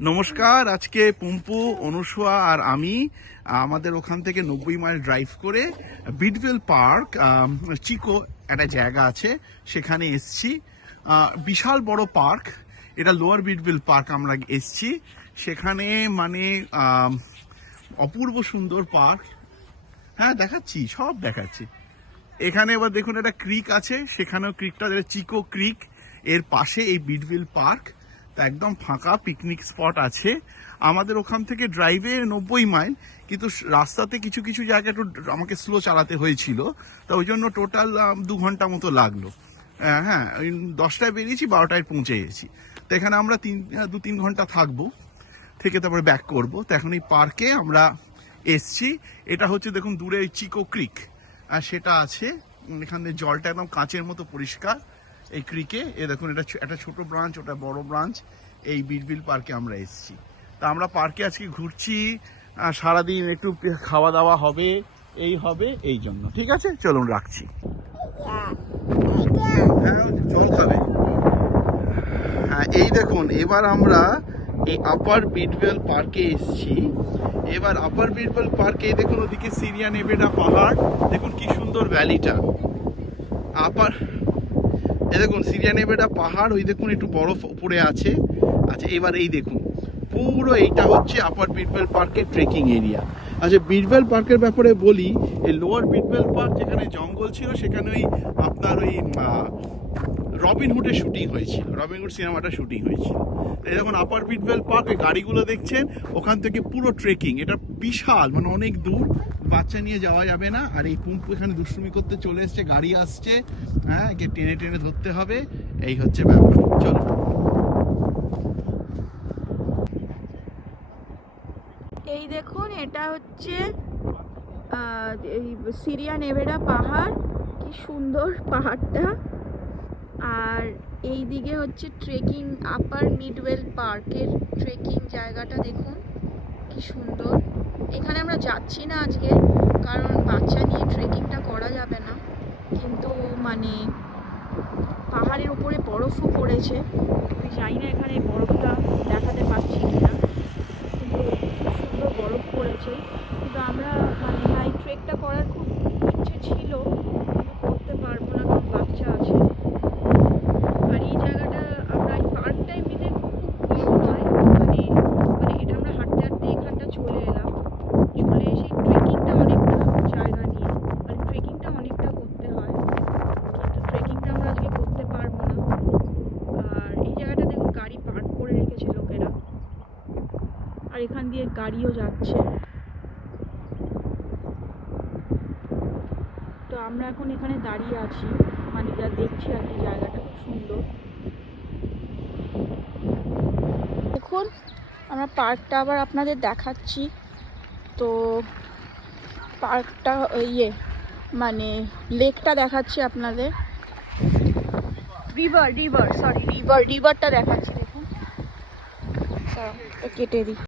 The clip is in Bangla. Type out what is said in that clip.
নমস্কার। আজকে পুম্পু, অনুসোয়া আর আমি আমাদের ওখান থেকে 90 মাইল ড্রাইভ করে বিডওয়েল পার্ক, চিকো একটা জায়গা আছে সেখানে এসছি। বিশাল বড় পার্ক এটা, লোয়ার বিডওয়েল পার্ক আমরা এসছি। সেখানে মানে অপূর্ব সুন্দর পার্ক। হ্যাঁ দেখাচ্ছি, সব দেখাচ্ছি। এখানে এবার দেখুন একটা ক্রিক আছে, সেখানেও ক্রিকটা চিকো ক্রিক, এর পাশে এই বিডওয়েল পার্ক। তা একদম ফাঁকা পিকনিক স্পট আছে। আমাদের ওখান থেকে ড্রাইভে 90 মাইল, কিন্তু রাস্তাতে কিছু কিছু জায়গা একটু আমাকে স্লো চালাতে হয়েছিল, তা ওই জন্য টোটাল 2 ঘন্টা মতো লাগলো। হ্যাঁ, ওই 10টায় বেরিয়েছি, 12টায় পৌঁছে গেছি। তো এখানে আমরা 2-3 ঘন্টা থাকবো, থেকে তারপরে ব্যাক করবো। তো এখন এই পার্কে আমরা এসছি। এটা হচ্ছে দেখুন দূরে চিকো ক্রিক, আর সেটা আছে এখানে। জলটা একদম কাঁচের মতো পরিষ্কার এই ক্রিকে। এ দেখুন, এটা একটা ছোট ব্রাঞ্চ, ওটা বড় ব্রাঞ্চ। এই বিডওয়েল পার্কে আমরা এসেছি। তা আমরা পার্কে আজকে ঘুরছি, সারাদিন একটু খাওয়া দাওয়া হবে, এই হবে, এই জন্য। ঠিক আছে, চলুন রাখছি। হ্যাঁ, জল খাবে। হ্যাঁ, এই দেখুন এবার আমরা এই আপার বিডওয়েল পার্কে এসেছি। এবার আপার বিডওয়েল পার্কে দেখুন ওদিকে সিরিয়া নেভেডা পাহাড়, দেখুন কি সুন্দর ভ্যালিটা। এই দেখুন সিরিয়া নেভেডা পাহাড়, ওই দেখুন একটু বরফ উপরে আছে। আচ্ছা, এবার এই দেখুন পুরো এইটা হচ্ছে আপার বিডওয়েল পার্কের ট্রেকিং এরিয়া। আচ্ছা, বিডওয়েল পার্কের ব্যাপারে বলি, এই লোয়ার বিডওয়েল পার্ক যেখানে জঙ্গল ছিল, সেখানে ওই আপনার ওই রবিনহুডের শুটিং হয়েছিল, রবিনহুড সিনেমাটা শুটিং হয়েছিল। এই দেখুন আপার বিডওয়েল পার্ক, ওই গাড়িগুলো দেখছেন, ওখান থেকে পুরো ট্রেকিং। এটা বিশাল, মানে অনেক দূর, বাচ্চা নিয়ে যাওয়া যাবে না। আর এই পুম্পু এখানে দুষ্টুমি করতে চলে এসছে, গাড়ি আসছে, হ্যাঁ, একে টেনে টেনে ধরতে হবে, এই হচ্ছে ব্যাপার। চলো। এই দেখুন, এটা হচ্ছে এই সিরিয়া নেভেডা পাহাড়, কি সুন্দর পাহাড়টা। আর এই দিকে হচ্ছে ট্রেকিং, আপার মিডওয়েল পার্কের ট্রেকিং জায়গাটা দেখুন কি সুন্দর। এখানে আমরা যাচ্ছি না আজকে, কারণ বাচ্চা নিয়ে ট্রেকিংটা করা যাবে না। কিন্তু মানে পাহাড়ের উপরে বরফও পড়েছে, আমি জানি না এখানে বরফটা দেখাতে পাচ্ছি কিনা, কিন্তু সুন্দর বরফ পড়েছে। কিন্তু আমরা মানে এই ট্রেকটা করার খুব ইচ্ছে ছিল, কিন্তু করতে পারবো না কারণ বাচ্চা আছে। আর এই জায়গাটা, আমরা এই পার্কটা এমনিতে খুব বেশি নয়, মানে এটা আমরা হাঁটতে হাঁটতে এখানটা চলে এলাম। চলে এসে ট্রেকিংটা অনেকটা জায়গা নিয়ে, মানে ট্রেকিংটা অনেকটা করতে হয়, কিন্তু ট্রেকিংটা আমরা আজকে করতে পারবো না। আর এই জায়গাটা দেখুন গাড়ি পার্ক করে রেখেছে লোকেরা, আর এখান দিয়ে গাড়িও যাচ্ছে। তো আমরা এখন এখানে দাঁড়িয়ে আছি, মানে যা দেখছি আর কি, জায়গাটা খুব সুন্দর। দেখুন, আমরা পার্কটা আবার আপনাদের দেখাচ্ছি। তো পার্কটা মানে লেকটা দেখাচ্ছি আপনাদের, রিভারটা দেখাচ্ছি। দেখুন, কেটে দিই।